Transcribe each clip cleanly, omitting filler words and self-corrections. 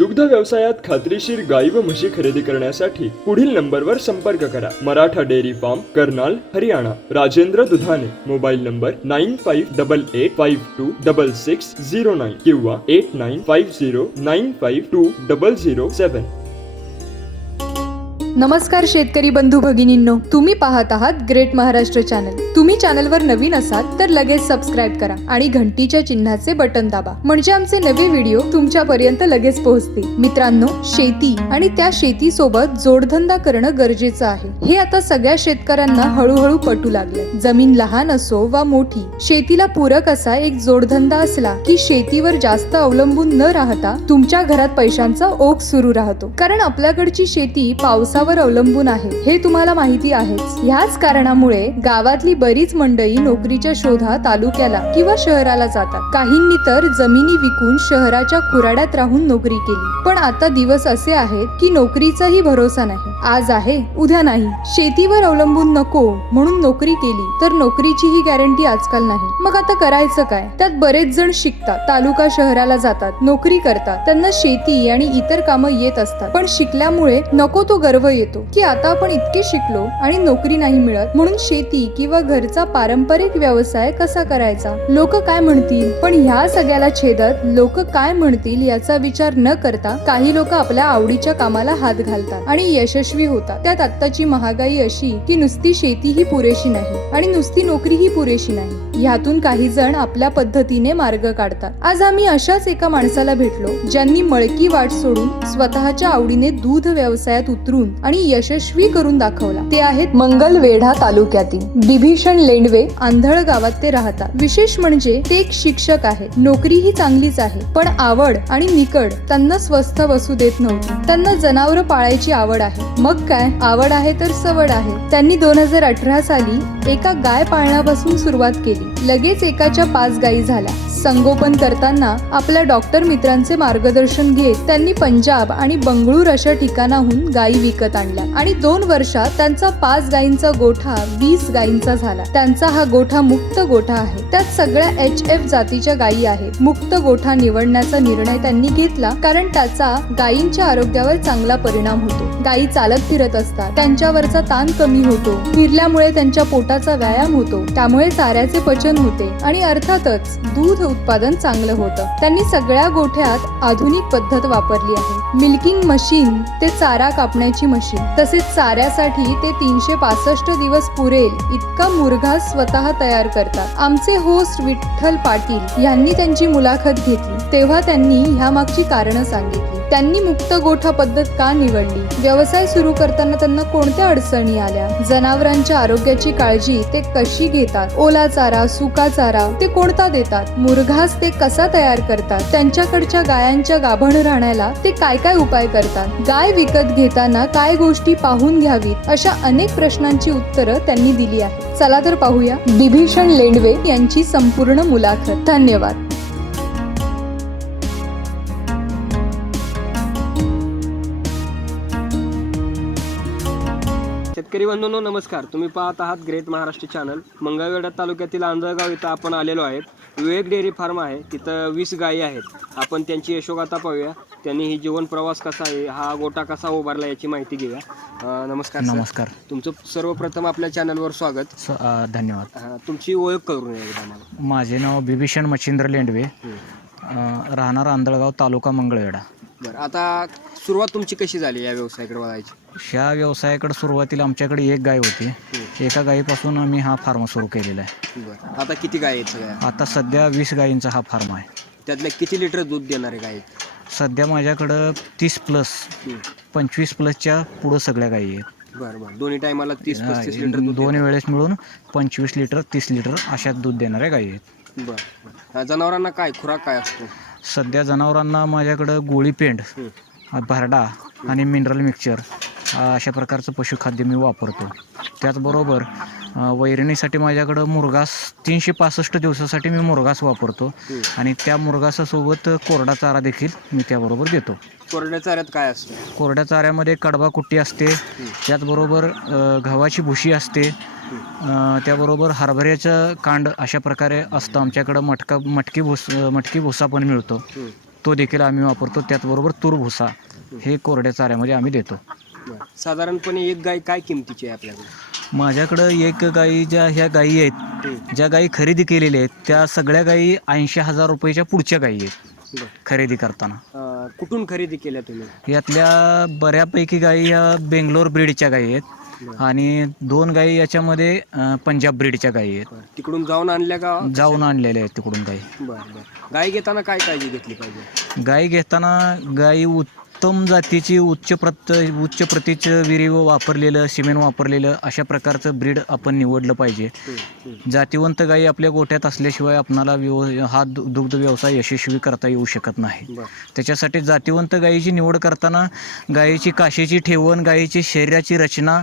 दुग्ध व्यवसायात खात्रीशीर गाई व म्हशी खरेदी करण्यासाठी पुढील नंबरवर संपर्क करा. Maratha dairy farm, Karnal, Haryana. Rajendra Dudhane. Mobile number 9588526609 किंवा 8950952007. नमस्कार शेतकरी बंधू भगिनींनो, तुम्ही पाहत आहात ग्रेट महाराष्ट्र चॅनल. तुम्ही चॅनलवर नवीन असाल तर लगेच सबस्क्राईब करा आणि घंटीच्या चिन्हाचे बटन दाबा, म्हणजे आमचे नवे व्हिडिओ तुमच्यापर्यंत लगेच पोहोचतील. मित्रांनो, शेती आणि त्या शेतीसोबत जोडधंदा करणं गरजेचं आहे. हे आता सगळ्या शेतकऱ्यांना हळूहळू पटू लागले. जमीन लहान असो वा मोठी, शेतीला पूरक असा एक जोडधंदा असला की शेतीवर जास्त अवलंबून न राहता तुमच्या घरात पैशांचा ओघ सुरू राहतो. कारण आपल्याकडची शेती पावसावर अवलंबून आहे, हे तुम्हाला माहिती आहेच. ह्याच कारणामुळे गावातली बरीच मंडळी नोकरीच्या शोधात तालुक्याला किंवा शहराला जातात. काहींनी तर जमिनी विकून शहराच्या खुराड्यात राहून नोकरी केली. पण आता दिवस असे आहेत की नोकरीचाही भरोसा नाही. आज आहे उद्या नाही. शेतीवर अवलंबून नको म्हणून नोकरी केली तर नोकरीचीही गॅरंटी आजकाल नाही. मग आता करायचं काय? त्यात बरेच जण शिकतात, तालुका शहराला जातात, नोकरी करतात. त्यांना शेती आणि इतर कामं येत असतात. पण शिकल्यामुळे नको तो गर्व येतो की आता आपण इतके शिकलो आणि नोकरी नाही मिळत, म्हणून शेती किंवा घरचा पारंपरिक व्यवसाय कसा करायचा, लोक काय म्हणतील. पण ह्या सगळ्याला छेदत लोक काय म्हणतील याचा विचार न करता काही लोक आपल्या आवडीच्या कामाला हात घालतात आणि यशस्वी होतात. त्यात आत्ताची महागाई अशी की नुसती शेती ही पुरेशी नाही आणि नुसती नोकरी ही पुरेशी नाही. ह्यातून काही जण आपल्या पद्धतीने मार्ग काढतात. आज आम्ही अशाच एका माणसाला भेटलो ज्यांनी मळकी वाट सोडून स्वतःच्या आवडीने दूध व्यवसायात उतरून आणि यशस्वी करून दाखवला. ते आहेत मंगलवेढा तालुक्यातील बिभीषण लेंडवे. आंधळ गावात ते राहतात. विशेष म्हणजे ते एक शिक्षक आहेत. नोकरी ही चांगलीच आहे, पण आवड आणि निकड त्यांना स्वस्थ बसू देत नव्हती. त्यांना जनावरं पाळायची आवड आहे. मग काय, आवड आहे तर सवड आहे. त्यांनी 2018 साली एका गाय पाळण्यापासून सुरुवात केली. लगेच एकाच्या 5 गायी झाल्या. संगोपन करताना आपल्या डॉक्टर मित्रांचे मार्गदर्शन घेत त्यांनी पंजाब आणि बंगळूर अशा ठिकाणाहून गायी विकत आणल्या आणि 2 वर्षात त्यांचा 5 गायींचा गोठा 20 गायींचा झाला. त्यांचा हा गोठा मुक्त गोठा आहे. त्यात सगळ्या HF जातीच्या गायी आहेत. मुक्त गोठा निवडण्याचा निर्णय त्यांनी घेतला कारण त्याचा गायींच्या आरोग्यावर चांगला परिणाम होतो. गायी चालत फिरत असतात, त्यांच्यावरचा ताण कमी होतो. फिरल्यामुळे त्यांच्या पोटाचा व्यायाम होतो, त्यामुळे चाऱ्याचे पचन होते आणि अर्थातच दूध उत्पादन चांगलं होतं. त्यांनी सगळ्या गोठ्यात आधुनिक पद्धत वापरली आहे. मिल्किंग मशीन ते चारा कापण्याची मशीन, तसेच चाऱ्यासाठी ते 365 दिवस पुरेल इतका मुरघास स्वतः तयार करतात. आमचे होस्ट विठ्ठल पाटील यांनी त्यांची मुलाखत घेतली तेव्हा त्यांनी ह्या मागची कारणं सांगितली. त्यांनी मुक्त गोठा पद्धत का निवडली, व्यवसाय सुरू करताना त्यांना कोणत्या अडचणी आल्या, जनावरांच्या आरोग्याची काळजी ते कशी घेतात, ओला चारा सुका चारा ते कोणता देतात, मुरघास ते कसा तयार करतात, त्यांच्याकडच्या गायांच्या गाभण राहण्याला ते काय काय उपाय करतात, गाय विकत घेताना काय गोष्टी पाहून घ्यावीत, अशा अनेक प्रश्नांची उत्तरं त्यांनी दिली आहेत. चला तर पाहूया बिभीषण लेंडवे यांची संपूर्ण मुलाखत. धन्यवाद. शेतकरी बंधूंनो नमस्कार. तुम्ही पाहत आहात ग्रेट महाराष्ट्र चॅनल. मंगळवेढा तालुक्यातील आंधळगाव इथं आपण आलेलो आहेत. विवेक डेअरी फार्म आहे, तिथं 20 गायी आहेत. आपण त्यांची यशोगाथा पाहूया. त्यांनी ही जीवन प्रवास कसा आहे, हा गोठा कसा उभारला याची माहिती घेऊया. नमस्कार. नमस्कार. तुमचं सर्वप्रथम आपल्या चॅनलवर स्वागत. धन्यवाद. तुमची ओळख करून एकदा मला. माझे नाव बिभीषण मच्छिंद्र लेंडवे, राहणार आंधळगाव, तालुका मंगळवेढा. बरं, आता सुरुवात तुमची कशी झाली या व्यवसायाकडे वळायची? ह्या व्यवसायाकडे सुरुवातीला आमच्याकडे एक गाय होती. एका गायीपासून आम्ही हा फार्म सुरू केलेला आहे. बरं, आता किती गाय आहेत सगळ्या? आता सध्या 20 गायींचा हा फार्म आहे. त्यातल्या किती लिटर दूध देणारे गाय आहेत? सध्या माझ्याकडं 30+ 25+च्या पुढं सगळ्या गायी आहेत. बरं बरं, दोन्ही टायमाला 30-35 लिटर दूध दोन्ही वेळेस मिळून 25 लिटर 30 लिटर अशा दूध देणाऱ्या गायी आहेत. बरं, जनावरांना काय खुराक काय असतो? सध्या जनावरांना माझ्याकडं गोळी पेंड, भरडा आणि मिनरल मिक्सचर अशा प्रकारचं पशुखाद्य मी वापरतो. त्याचबरोबर वैरणीसाठी माझ्याकडं मुरघास 365 दिवसासाठी मी मुरघास वापरतो आणि त्या मुरघासासोबत कोरडा चारा देखील मी त्याबरोबर देतो. कोरड्या चाऱ्यात काय असतं? कोरड्या चाऱ्यामध्ये कडबा कुट्टी असते, त्याचबरोबर गव्हाची भुशी असते, त्याबरोबर हरभऱ्याचं कांड अशा प्रकारे असतं. आमच्याकडं मटकी भुसा पण मिळतो. तो देखील आम्ही वापरतो. त्याचबरोबर तूर भुसा हे कोरड्या चाऱ्यामध्ये आम्ही देतो. बरं. साधारणपणे एक गाय काय किमतीची आहे आपल्याकडे? माझ्याकडं एक गाई ह्या गायी आहेत, ज्या गायी खरेदी केलेल्या आहेत त्या सगळ्या गायी 80,000 रुपयाच्या पुढच्या गायी आहेत बरं. खरेदी करताना. कुठून खरेदी केल्या तुम्ही? यातल्या बऱ्यापैकी गायी ह्या बेंगलोर ब्रीडच्या गायी आहेत आणि 2 गायी याच्यामध्ये पंजाब ब्रीडच्या गायी आहेत. बरं. तिकडून जाऊन आणल्या का? जाऊन आणलेल्या आहेत तिकडून गायी. बरं बरं. गाय घेताना काय काळजी घेतली पाहिजे? गायी घेताना गायी उत्तम जातीची उच्च प्रतीचं विरीव वापरलेलं सिमेंट वापरलेलं अशा प्रकारचं ब्रीड आपण निवडलं पाहिजे. जातीवंत गायी आपल्या गोठ्यात असल्याशिवाय आपणाला हा दुग्ध व्यवसाय यशस्वी करता येऊ शकत नाही. बरं. त्याच्यासाठी जातीवंत गायीची निवड करताना गायीची काशीची ठेवण, गायीची शरीराची रचना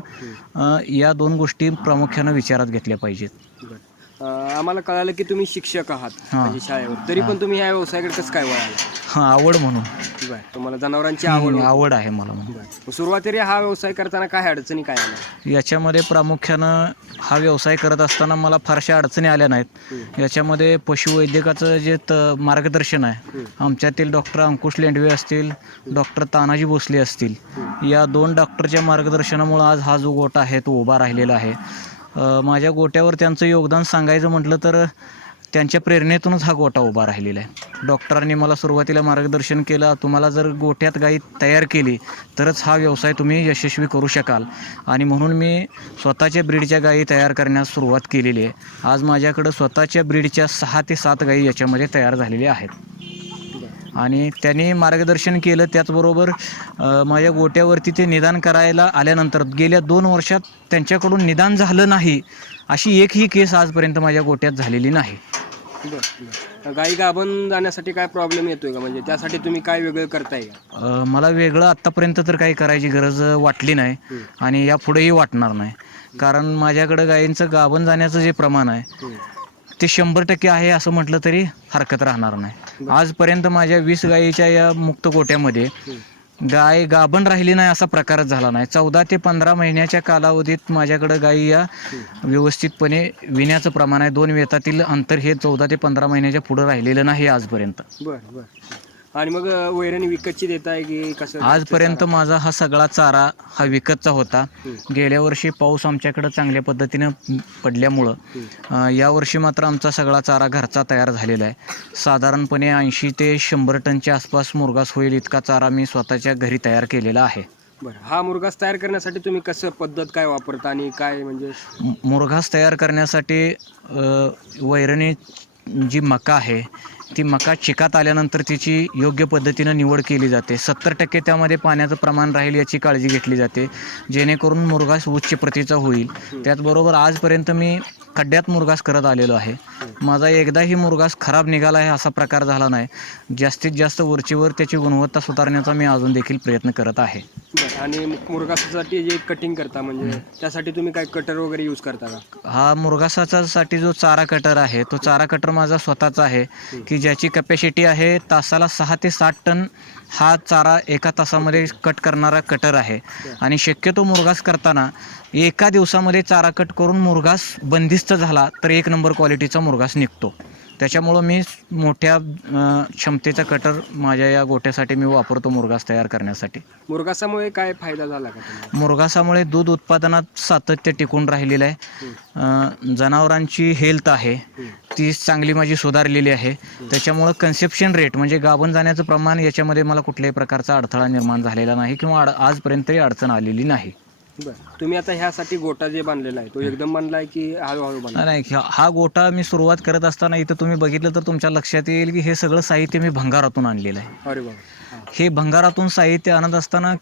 या 2 गोष्टी प्रामुख्यानं विचारात घेतल्या पाहिजेत. बरं. आम्हाला कळालं की तुम्ही शिक्षक आहात हां. म्हणजे शाळेवर, तरी पण तुम्ही ह्या व्यवसायाकडे कसं काय वळाला? हां, आवड म्हणून. बरं. तुम्हाला जनावरांची आवड होती. आवड आहे मला म्हणून. बरं. मग सुरुवातीला हा व्यवसाय करताना काय अडचणी काय आल्या? याच्यामध्ये प्रामुख्यानं हा व्यवसाय करत असताना मला फारशा अडचणी आल्या नाहीत. याच्यामध्ये पशुवैद्यकाचं जे मार्गदर्शन आहे, आमच्यातील डॉक्टर अंकुश लेंडवे असतील, डॉक्टर तानाजी भोसले असतील, या 2 डॉक्टरच्या मार्गदर्शनामुळं आज हा जो गोठा आहे तो उभा राहिलेला आहे. माझ्या गोट्यावर त्यांचं योगदान सांगायचं म्हटलं तर त्यांच्या प्रेरणेतूनच हा गोठा उभा राहिलेला आहे. डॉक्टरांनी मला सुरुवातीला मार्गदर्शन केलं, तुम्हाला जर गोठ्यात गाई तयार केली तरच हा व्यवसाय तुम्ही यशस्वी करू शकाल, आणि म्हणून मी स्वतःच्या ब्रीडच्या गायी तयार करण्यास सुरुवात केलेली आहे. आज माझ्याकडं स्वतःच्या ब्रीडच्या 6 ते 7 गायी याच्यामध्ये तयार झालेल्या आहेत आणि त्यांनी मार्गदर्शन केलं. त्याचबरोबर माझ्या गोट्यावरती ते निदान करायला आल्यानंतर गेल्या 2 वर्षात त्यांच्याकडून निदान झालं नाही अशी एकही केस आजपर्यंत माझ्या गोट्यात झालेली नाही. बरं. गाई गाभण जाण्यासाठी काय प्रॉब्लेम येतोय का? म्हणजे त्यासाठी तुम्ही काय वेगळं करताय का? मला वेगळं आत्तापर्यंत तर काही करायची गरज वाटली नाही आणि यापुढेही वाटणार नाही, कारण माझ्याकडं गायींचं गाभण जाण्याचं जे प्रमाण आहे ते 100% आहे असं म्हटलं तरी हरकत राहणार नाही. आजपर्यंत माझ्या 20 गायीच्या या मुक्त गोट्यामध्ये गाय गाभण राहिली नाही असा प्रकारच झाला नाही. 14 ते 15 महिन्याच्या कालावधीत माझ्याकडं गायी या व्यवस्थितपणे विण्याचं प्रमाण आहे. 2 वेतातील अंतर हे 14 ते 15 महिन्याच्या पुढं राहिलेलं नाही आजपर्यंत. बरं बरं. आणि मग वैरणी विकतची देताय की कसं? आजपर्यंत माझा हा सगळा चारा हा विकतचा होता. गेल्या वर्षी पाऊस आमच्याकडं चांगल्या पद्धतीनं पडल्यामुळं यावर्षी मात्र आमचा सगळा चारा घरचा तयार झालेला आहे. साधारणपणे 80 ते 100 टनच्या आसपास मुरघास होईल इतका चारा मी स्वतःच्या घरी तयार केलेला आहे. बरं. हा मुरघास तयार करण्यासाठी तुम्ही कसं पद्धत काय वापरता आणि काय म्हणजे? मुरघास तयार करण्यासाठी वैरणी जी मका आहे ती मका चिकात आल्यानंतर तिची योग्य पद्धतीनं निवड केली जाते. 70% त्यामध्ये पाण्याचं प्रमाण राहील याची काळजी घेतली जाते, जेणेकरून मुरघास उच्च प्रतीचा होईल. त्याचबरोबर आजपर्यंत मी खड्ड्यात मुरघास करत आलेलो आहे. माझा एकदाही मुरघास खराब निघाला आहे असा प्रकार झाला नाही. जास्तीत जास्त वरचीवर त्याची गुणवत्ता सुधारण्याचा मी अजून देखील प्रयत्न करत आहे. बरं. आणि मुरघासासाठी जे कटिंग करता म्हणजे त्यासाठी तुम्ही काय कटर वगैरे यूज करता का? हा मुरघासासाठी जो चारा कटर आहे तो चारा कटर माझा स्वतःचा आहे की ज्याची कॅपॅसिटी आहे तासाला 6 ते 7 टन हा चारा एका तासामध्ये कट करणारा कटर आहे. आणि शक्यतो मुरघास करताना एका दिवसामध्ये चारा कट करून मुरघास बंदिस्त झाला तर 1 नंबर क्वालिटीचा मुरघास निघतो. त्याच्यामुळं मी मोठ्या क्षमतेचा कटर माझ्या या गोठ्यासाठी मी वापरतो मुरघास तयार करण्यासाठी. मुरघासामुळे काय फायदा झाला का तुम्हाला? मुरघासामुळे दूध उत्पादनात सातत्य टिकून राहिलेलं आहे. जनावरांची हेल्थ आहे ती चांगली माझी सुधारलेली आहे. त्याच्यामुळं कन्सेप्शन रेट म्हणजे गाभण जाण्याचं प्रमाण याच्यामध्ये मला कुठल्याही प्रकारचा अडथळा निर्माण झालेला नाही किंवा आजपर्यंतही अडचण आलेली नाही. बरं. तुम्ही आता ह्यासाठी गोटा जे बांधलेला आहे तो एकदम बांधलाय की हळूहळू बांधला? नाही, हा गोठा मी सुरुवात करत असताना इथं तुम्ही बघितलं तर तुमच्या लक्षात येईल की हे सगळं साहित्य मी भंगारातून आणलेलं आहे. अरे बाबा. हे भंगारातून साहित्य आणत असताना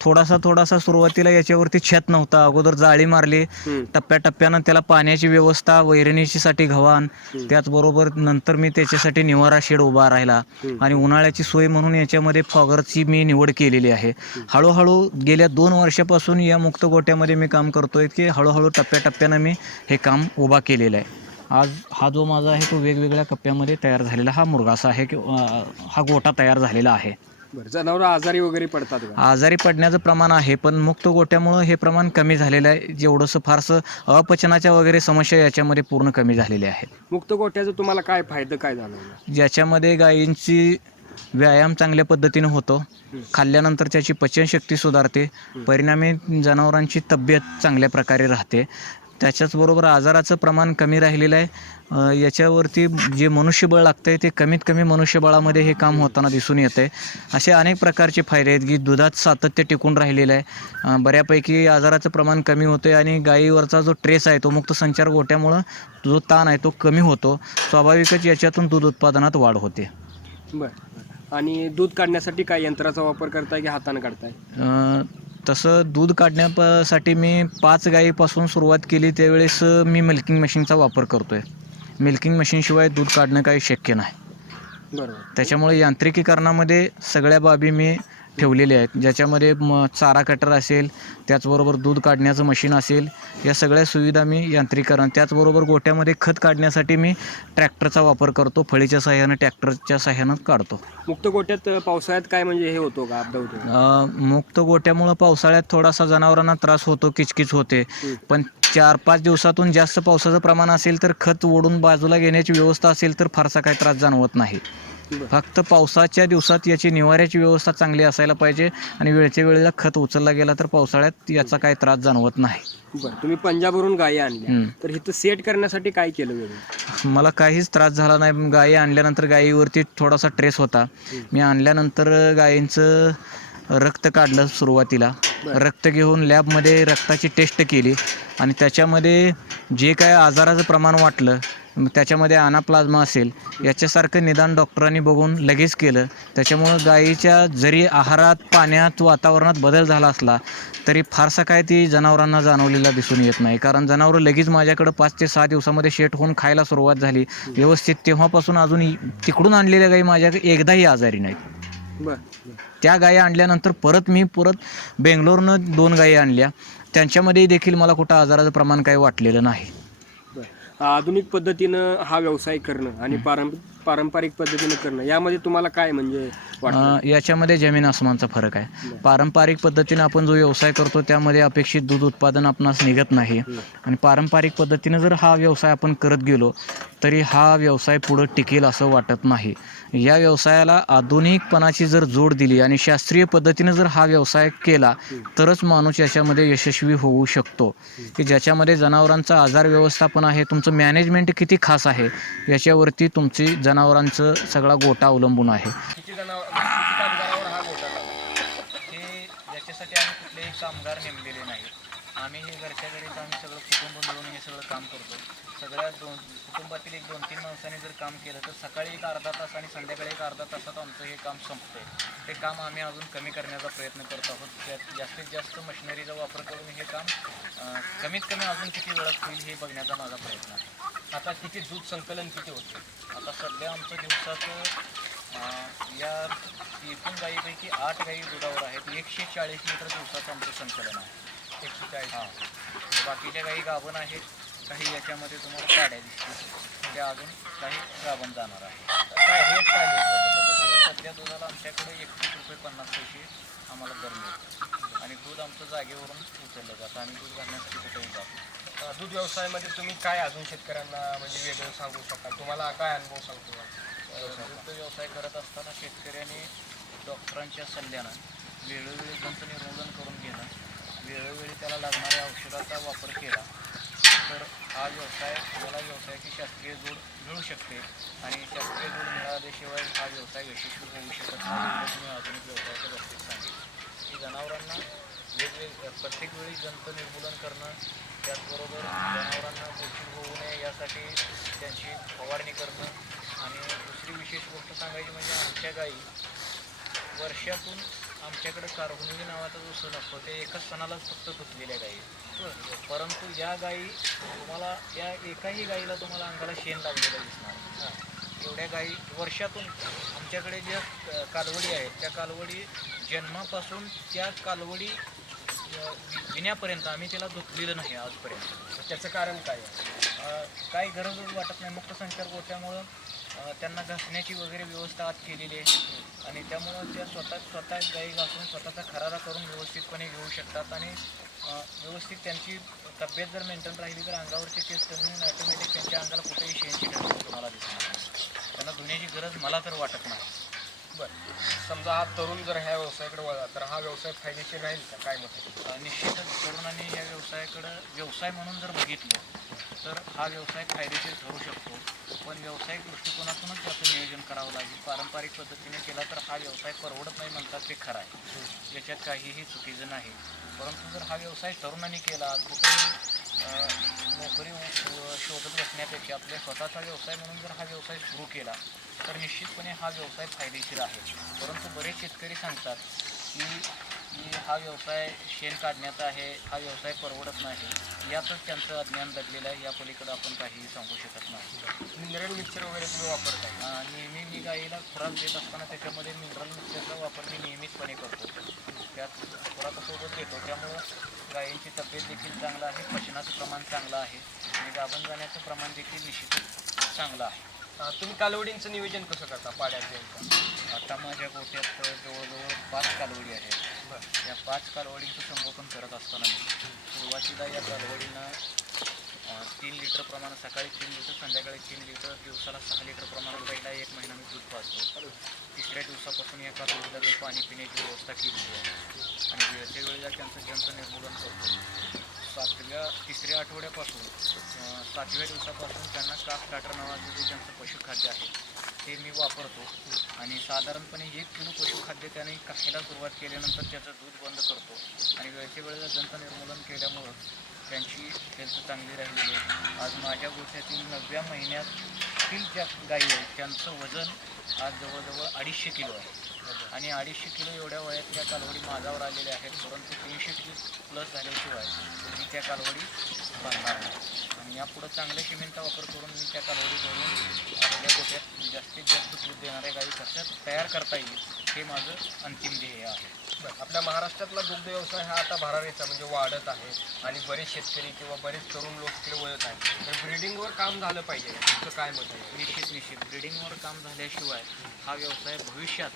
थोडासा सुरुवातीला याच्यावरती छत नव्हता. अगोदर जाळी मारली, टप्प्याटप्प्यानं त्याला पाण्याची व्यवस्था, वैरणीसाठी गव्हाण, त्याचबरोबर नंतर मी त्याच्यासाठी निवारा शेड उभा राहिला आणि उन्हाळ्याची सोय म्हणून याच्यामध्ये फॉगरची मी निवड केलेली आहे. हळूहळू गेल्या 2 वर्षापासून या मुक्त गोट्यामध्ये मी काम करतोय की हळूहळू टप्प्याटप्प्यानं मी हे काम उभा केलेलं आहे. आज हा जो माझा आहे तो वेगवेगळ्या कप्प्यामध्ये तयार झालेला हा मुरघास आहे किंवा हा गोठा तयार झालेला आहे. बरं. जनावर आजारी वगैरे पडतात का? आजारी पडण्याचं प्रमाण आहे पण मुक्त गोट्यामुळं हे प्रमाण कमी झालेलं आहे. जेवढंसं फारसं अपचनाच्या वगैरे समस्या याच्यामध्ये पूर्ण कमी झालेल्या आहेत. मुक्त गोट्याचं तुम्हाला काय फायदा काय झाला? ज्याच्यामध्ये गायींची व्यायाम चांगल्या पद्धतीने होतो, खाल्ल्यानंतर त्याची पचनशक्ती सुधारते, परिणामी जनावरांची तब्येत चांगल्या प्रकारे राहते. त्याच्याचबरोबर आजाराचं प्रमाण कमी राहिलेलं आहे. याच्यावरती जे मनुष्यबळ लागतं आहे ते कमीत कमी मनुष्यबळामध्ये हे काम होताना दिसून येतं आहे. असे अनेक प्रकारचे फायदे आहेत की दुधात सातत्य टिकून राहिलेलं आहे, बऱ्यापैकी आजाराचं प्रमाण कमी होतं आहे आणि गायीवरचा जो ट्रेस आहे तो मुक्त संचार गोट्यामुळं जो ताण आहे तो कमी होतो. स्वाभाविकच याच्यातून दूध उत्पादनात वाढ होते. बरं. आणि दूध काढण्यासाठी काय यंत्राचा वापर करताय की हाताने काढताय? तसं दूध काढण्यासाठी मी 5 गायीपासून सुरुवात केली त्यावेळेस मी मिल्किंग मशीनचा वापर करतो आहे. मिल्किंग मशीनशिवाय दूध काढणं काही शक्य नाही. बरोबर. त्याच्यामुळे यांत्रिकीकरणामध्ये सगळ्या बाबी मी ठेवलेल्या आहेत, ज्याच्यामध्ये चारा कटर असेल, त्याचबरोबर दूध काढण्याचं मशीन असेल, या सगळ्या सुविधा मी यांत्रिकीकरण. त्याचबरोबर गोट्यामध्ये खत काढण्यासाठी मी ट्रॅक्टरचा वापर करतो, फळीच्या सहाय्यानं ट्रॅक्टरच्या सहाय्यानं काढतो. मुक्त गोट्यात पावसाळ्यात काय म्हणजे हे होतो का, अपघात होतो? मुक्त गोट्यामुळं पावसाळ्यात थोडासा जनावरांना त्रास होतो, किचकिच होते, पण 4-5 दिवसातून जास्त पावसाचं प्रमाण असेल तर खत ओढून बाजूला घेण्याची व्यवस्था असेल तर फारसा काही त्रास जाणवत नाही. फक्त पावसाच्या दिवसात याची निवाऱ्याची व्यवस्था चांगली असायला पाहिजे आणि वेळच्या वेळेला खत उचलला गेला तर पावसाळ्यात याचा काही त्रास जाणवत नाही. बरं. तुम्ही पंजाबवरून गायी आणल्या तर इथं सेट करण्यासाठी काय केलं वेगळं? मला काहीच त्रास झाला नाही. गायी आणल्यानंतर गायीवरती थोडासा ट्रेस होता. मी आणल्यानंतर गायींचं रक्त काढलं सुरुवातीला. रक्त घेऊन लॅबमध्ये रक्ताची टेस्ट केली आणि त्याच्यामध्ये जे काय आजाराचं प्रमाण वाटलं, त्याच्यामध्ये अनाप्लाझ्मा असेल याच्यासारखं निदान डॉक्टरांनी बघून लगेच केलं. त्याच्यामुळं गायीच्या जरी आहारात, पाण्यात, वातावरणात बदल झाला असला तरी फारसा काय ती जनावरांना जाणवलेला दिसून येत नाही. कारण जनावरं लगेच माझ्याकडं 5 ते 6 दिवसामध्ये शेट होऊन खायला सुरुवात झाली व्यवस्थित. तेव्हापासून अजून तिकडून आणलेल्या गायी माझ्याकडे एकदाही आजारी नाहीत. बरं. त्या गायी आणल्यानंतर मी बेंगलोरनं 2 गायी आणल्या, त्यांच्यामध्ये देखील मला कुठं आजाराचं प्रमाण काही वाटलेलं नाही. आधुनिक पद्धतीनं हा व्यवसाय करणं आणि पारंपरिक पद्धतीनं करणं यामध्ये तुम्हाला काय म्हणजे वाटतं? याच्यामध्ये जमीन आसमानचा फरक आहे. पारंपरिक पद्धतीनं आपण जो व्यवसाय करतो त्यामध्ये अपेक्षित दूध उत्पादन आपणास निघत नाही आणि पारंपरिक पद्धतीनं जर हा व्यवसाय आपण करत गेलो तरी हा व्यवसाय पुढं टिकेल असं वाटत नाही. या व्यवसायाला आधुनिकपणाची जर जोड दिली आणि शास्त्रीय पद्धतीनं जर हा व्यवसाय केला तरच माणूस याच्यामध्ये यशस्वी होऊ शकतो. की ज्याच्यामध्ये जनावरांचा आजार व्यवस्थापन आहे, तुमचं मॅनेजमेंट किती खास आहे याच्यावरती तुमची जनावरांचं सगळा गोटा अवलंबून आहे. याच्यासाठी आम्ही कुठलेही कामगार नेमलेले नाही. आम्ही हे घरच्या घरीच आम्ही सगळं कुटुंब मिळून हे सगळं काम करतो. सगळ्या कुटुंबातील 1-2-3 माणसांनी जर काम केलं तर सकाळी एक अर्धा तास आणि संध्याकाळी एक अर्धा तासात आमचं हे काम संपतं आहे. ते काम आम्ही अजून कमी करण्याचा प्रयत्न करत आहोत. त्यात जास्तीत जास्त मशिनरीचा वापर करून हे काम कमीत कमी अजून किती वेळात होईल हे बघण्याचा माझा प्रयत्न आहे. आता किती दूध संकलन किती होतं? आता सध्या आमचं दिवसाचं या एकूण गायीपैकी 8 गायी दुधावर आहेत. 140 लिटर दिवसाचं आमचं संकलन आहे. 140. हां. बाकीच्या गायी गाभण आहेत, काही याच्यामध्ये तुम्हाला काड्या दिसतील, त्या अजून काही गाभण जाणार आहे. काय रेट काय मिळतं? सध्या दुधाला आमच्याकडे 31.50 रुपये आम्हाला दर मिळतो आणि दूध आमचं जागेवरून उचललं जातं. आम्ही दूध घालण्यासाठी कुठेही जातो. दूध व्यवसायामध्ये तुम्ही काय अजून शेतकऱ्यांना म्हणजे वेगळं सांगू शकाल? तुम्हाला काय अनुभव सांगतो? दूध व्यवसाय करत असताना शेतकऱ्यांनी डॉक्टरांच्या सल्ल्यानं वेळोवेळी जंत निर्मूलन करून घेणं, वेळोवेळी त्याला लागणाऱ्या औषधाचा वापर केला तर हा व्यवसायाची शास्त्रीय जोड मिळू शकते आणि शास्त्रीय जोड मिळाल्याशिवाय हा व्यवसाय यशस्वी होऊ शकत नाही. मी आधुनिक व्यवसायाच्या बाबतीत सांगेन की जनावरांना प्रत्येक वेळी जंत निर्मूलन करणं, त्याचबरोबर जनावरांना गोष्टी होऊ नये यासाठी त्यांची फवारणी करणं आणि दुसरी विशेष गोष्ट सांगायची म्हणजे आमच्या गायी वर्षातून आमच्याकडे कारहुनी नावाचा जो सण असतो ते एकच सणालाच फक्त धुतलेल्या गायी. परंतु या गायी तुम्हाला या एकाही गायीला तुम्हाला अंगाला शेण लागलेलं दिसणार. एवढ्या गायी वर्षातून आमच्याकडे ज्या कालवडी आहेत त्या कालवडी जन्मापासून त्या कालवडी विण्यापर्यंत आम्ही त्याला धुतलेलं नाही आजपर्यंत. त्याचं कारण काय आहे? काही गरजच वाटत नाही. मुक्त संचार गोट्यामुळं त्यांना घासण्याची वगैरे व्यवस्था आज केलेली आहे आणि त्यामुळं त्या स्वतः गाई घासून स्वतःचा खरारा करून व्यवस्थितपणे घेऊ शकतात आणि व्यवस्थित त्यांची तब्येत जर मेंटेन राहिली तर अंगावरचे केस कमी होऊन ऑटोमॅटिक त्यांच्या अंगाला कुठेही शेणची गरज तुम्हाला दिसणार नाही. त्यांना धुण्याची गरज मला तर वाटत नाही. बरं, समजा हा तरुण जर ह्या व्यवसायाकडे वळला तर हा व्यवसाय फायदेशीर राहील का, काय मत आहे? निश्चितच तरुणांनी या व्यवसायाकडं व्यवसाय म्हणून जर बघितलं तर हा व्यवसाय फायदेशीर ठरू शकतो. पण व्यावसायिक दृष्टिकोनातूनच त्याचं नियोजन करावं लागेल. पारंपरिक पद्धतीने केला तर हा व्यवसाय परवडत नाही म्हणतात ते खरं आहे, याच्यात काहीही चुकीचं नाही. परंतु जर हा व्यवसाय तरुणांनी केला, कुठेही नोकरी शोधत बसण्यापेक्षा आपल्या स्वतःचा व्यवसाय म्हणून जर हा व्यवसाय सुरू केला तर निश्चितपणे हा व्यवसाय फायदेशीर आहे. परंतु बरेच शेतकरी सांगतात की हा व्यवसाय शेण काढण्याचा आहे, हा व्यवसाय परवडत नाही. यातच त्यांचं अज्ञान दडलेलं आहे, या पलीकडे आपण काहीही सांगू शकत नाही. मिनरल मिक्सर वगैरे तुम्ही वापरताय? नेहमी मी गाईला खुराक देत असताना त्याच्यामध्ये मिनरल मिक्सरचा वापर मी नियमितपणे करतो. त्यात खुराकासोबत देतो, त्यामुळं गायींची तब्येत देखील चांगलं आहे, पचनाचं प्रमाण चांगलं आहे आणि गाभण जाण्याचं प्रमाण देखील निश्चितच चांगलं आहे. तुम्ही कालवडींचं नियोजन कसं करता पाड्याचं? आता माझ्या गोट्यात जवळजवळ 5 कालवडी आहेत. या 5 कालवडींचं संगोपन करत असताना मी सुरुवातीला या कालवडींना 3 लिटर प्रमाणात सकाळी 3 लिटर, संध्याकाळी 3 लिटर, दिवसाला 6 लिटर प्रमाणात पहिला 1 महिना मी दूध पाजतो. तिसऱ्या दिवसापासून या कालवडीला मी पाणी पिण्याची व्यवस्था केली आहे आणि वेळच्या वेळेला त्यांचं निर्मूलन करतो. तिसऱ्या आठवड्यापासून 7व्या दिवसापासून त्यांना काफ स्टार्टर नावाचं जे त्यांचं पशुखाद्य आहे ते मी वापरतो आणि साधारणपणे 1 किलो पशुखाद्य त्याने खायला सुरुवात केल्यानंतर त्याचं दूध बंद करतो आणि वेळच्या वेळेला जंत निर्मूलन केल्यामुळं त्यांची हेल्थ चांगली राहिलेली आहे. आज माझ्या गोठ्यातील 9व्या महिन्यातील ज्या गायी आहेत त्यांचं वजन आज जवळजवळ 250 किलो आहे आणि 250 किलो एवढ्या वयातल्या कालवडी माझ्यावर आलेल्या आहेत. परंतु 330 प्लस झाल्याशिवाय मी त्या कालवडी बांधणार नाही आणि यापुढं चांगल्या सिमेंटचा वापर करून मी त्या कालवडी धरून आपल्या गोट्यात जास्तीत जास्त दूध देणाऱ्या गायी कशा तयार करता येईल हे माझं अंतिम ध्येय आहे. बरं, आपल्या महाराष्ट्रातला दुग्ध व्यवसाय हा आता भरारीचा म्हणजे वाढत आहे आणि बरेच शेतकरी किंवा बरेच तरुण लोक तिकडे वळत आहेत. तर ब्रीडिंगवर काम झालं पाहिजे, तुमचं काय मत आहे? निश्चित ब्रिडिंगवर काम झाल्याशिवाय हा व्यवसाय भविष्यात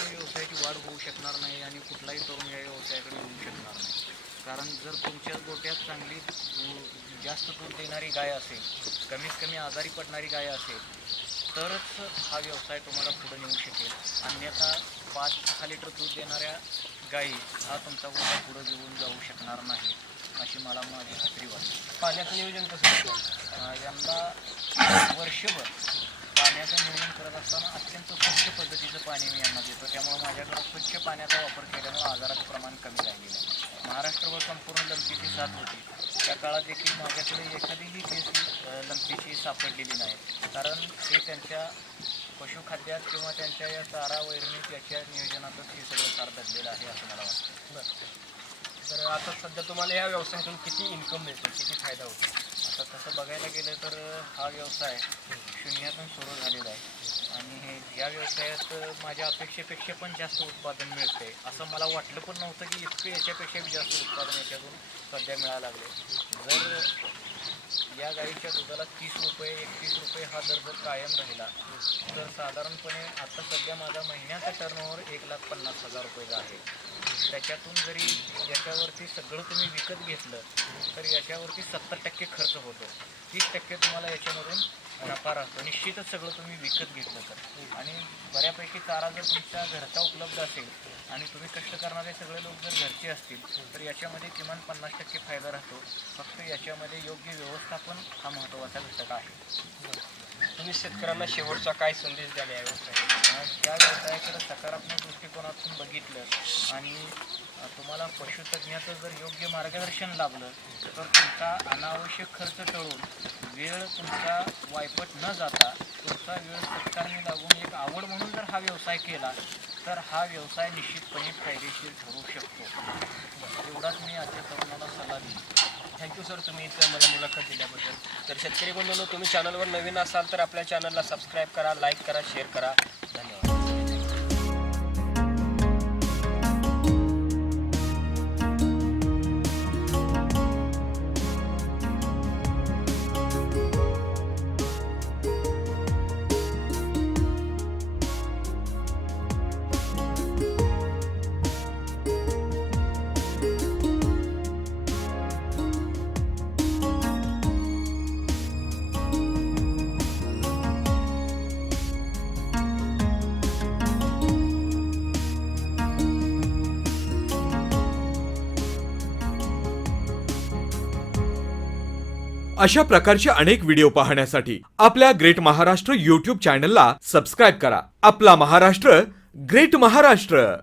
व्यवसायाची वाढ होऊ शकणार नाही आणि कुठलाही तरुण या व्यवसायाकडे येऊ शकणार नाही. कारण जर तुमच्या गोट्यात चांगली जास्त दूध देणारी गाय असेल, कमीत कमी आजारी पडणारी गाय असेल तरच हा व्यवसाय तुम्हाला पुढे नेऊ शकेल. अन्यथा 5-6 लिटर दूध देणाऱ्या गायी हा तुमचा गोठा पुढे घेऊन जाऊ शकणार नाही अशी माझी खात्री वाटते. पाण्याचं नियोजन कसं करतो? यंदा वर्षभर पाण्याचं नियोजन करत असताना अत्यंत स्वच्छ पद्धतीचं पाणी मी यांना देतो. त्यामुळे माझ्याकडं स्वच्छ पाण्याचा वापर केल्यामुळे आजाराचं प्रमाण कमी राहिलेलं आहे. महाराष्ट्रभर संपूर्ण लंपीची साथ होती, त्या काळात देखील माझ्याकडे एखादीही केस लंपीची सापडलेली नाही. कारण हे त्यांच्या पशुखाद्यात किंवा त्यांच्या या चारा वैरणीत याच्या नियोजनातच हे सगळं सार दडलेलं आहे असं मला वाटतं. बरं, तर आता सध्या तुम्हाला या व्यवसायातून किती इन्कम मिळतो, किती फायदा होतो? आता तसं बघायला गेलं तर हा व्यवसाय शून्यातून सुरू झालेला आहे आणि या व्यवसायात माझ्या अपेक्षेपेक्षा पण जास्त उत्पादन मिळते. असं मला वाटलं पण नव्हतं की इतकं याच्यापेक्षा जास्त उत्पादन याच्यातून सध्या मिळायला लागले. जर या गाईच्या दुधाला 30 रुपये 31 रुपये हा दर जर कायम राहिला तर साधारणपणे आता सध्या माझा महिन्याचा टर्नओव्हर 1,50,000 रुपयेचा आहे. त्याच्यातून जरी याच्यावरती सगळं तुम्ही विकत घेतलं तर याच्यावरती 70% खर्च होतो, 30% तुम्हाला याच्यामधून नफा राहतो. निश्चितच सगळं तुम्ही विकत घेतलं तर आणि बऱ्यापैकी चारा जर तुमच्या घरचा उपलब्ध असेल आणि तुम्ही कष्ट करणारे सगळे लोक जर घरचे असतील तर याच्यामध्ये किमान 50% फायदा राहतो. फक्त याच्यामध्ये योग्य व्यवस्थापन हा महत्त्वाचा घटक आहे. तुम्ही शेतकऱ्यांना शेवटचा काय संदेश द्याल या व्यवसायात? त्या व्यवसायाकडे सकारात्मक दृष्टिकोनातून बघितलं आणि तुम्हाला पशुतज्ञाचं जर योग्य मार्गदर्शन लाभलं तर तुमचा अनावश्यक खर्च टळून वेळ तुमचा वायपट न जाता तुमचा वेळ सत्कारणी लागून एक आवड म्हणून जर हा व्यवसाय केला तर हा व्यवसाय निश्चितपणे फायदेशीर ठरू शकतो. एवढाच मी आजच्या तरुणाला सल्ला देईन. थँक्यू सर, तुम्ही इथं मला मुलाखत दिल्याबद्दल. तर शेतकरी बंधूंनो, तुम्ही चॅनलवर नवीन असाल तर आपल्या चॅनलला सबस्क्राईब करा, लाईक करा, शेअर करा. धन्यवाद. अशा प्रकारचे अनेक व्हिडिओ पाहण्यासाठी आपल्या ग्रेट महाराष्ट्र YouTube चॅनलला सबस्क्राईब करा. आपला महाराष्ट्र ग्रेट महाराष्ट्र.